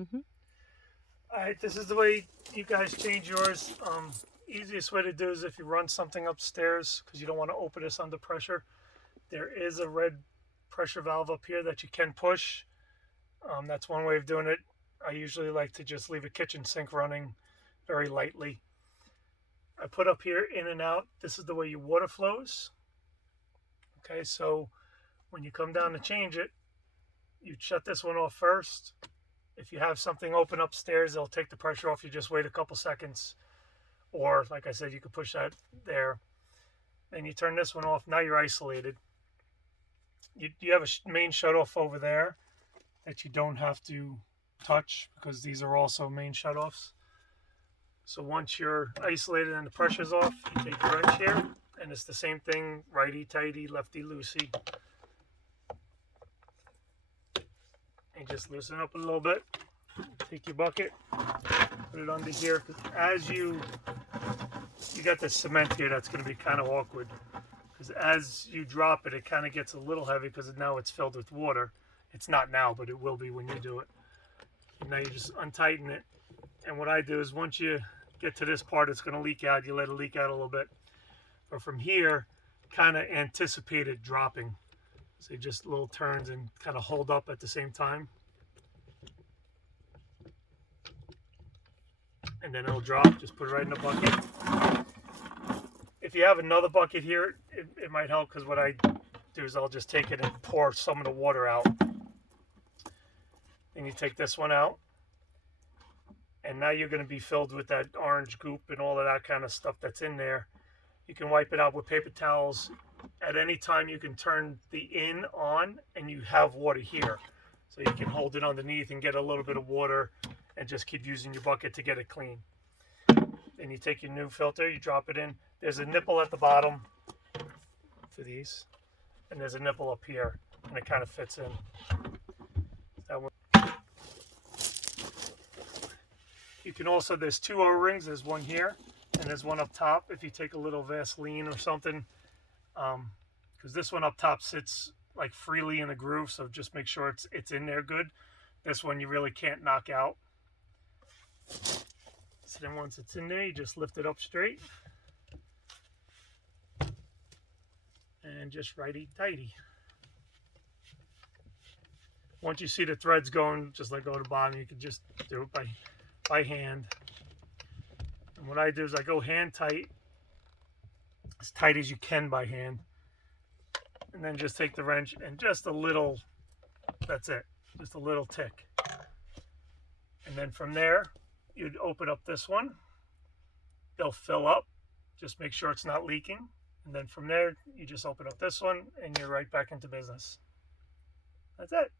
Mm-hmm. All right, this is the way you guys change yours. Easiest way to do is if you run something upstairs because you don't want to open this under pressure. There is a red pressure valve up here that you can push. That's one way of doing it. I usually like to just leave a kitchen sink running very lightly. I put up here in and out. This is the way your water flows. Okay, so when you come down to change it, you shut this one off first. If you have something open upstairs, they'll take the pressure off. You just wait a couple seconds. Or, like I said, you can push that there. Then you turn this one off. Now you're isolated. You have a main shutoff over there that you don't have to touch because these are also main shutoffs. So once you're isolated and the pressure's off, you take the wrench here, and it's the same thing, righty tighty, lefty loosey. And just loosen up a little bit. Take your bucket, put it under here. As you got the cement here, that's going to be kind of awkward. Because as you drop it, it kind of gets a little heavy because now it's filled with water. It's not now, but it will be when you do it. And now you just untighten it. And what I do is once you get to this part, it's going to leak out. You let it leak out a little bit. But from here, kind of anticipate it dropping. So just little turns and kind of hold up at the same time. And then it'll drop. Just put it right in the bucket. If you have another bucket here, it might help because what I do is I'll just take it and pour some of the water out. Then you take this one out. And now you're going to be filled with that orange goop and all of that kind of stuff that's in there. You can wipe it out with paper towels. At any time you can turn the in on and you have water here. So you can hold it underneath and get a little bit of water and just keep using your bucket to get it clean. Then you take your new filter, you drop it in. There's a nipple at the bottom for these. And there's a nipple up here and it kind of fits in. That one. You can also, there's two O-rings. There's one here and there's one up top. If you take a little Vaseline or something, because this one up top sits like freely in the groove, so just make sure it's in there good. This one you really can't knock out. So then once it's in there, you just lift it up straight and just righty tighty. Once you see the threads going, just like go to the bottom, you can just do it by hand. And what I do is I go hand tight, as tight as you can by hand, and then just take the wrench and just a little, that's it, just a little tick. And then from there, you'd open up this one. They'll fill up. Just make sure it's not leaking. And then from there, you just open up this one and you're right back into business. That's it.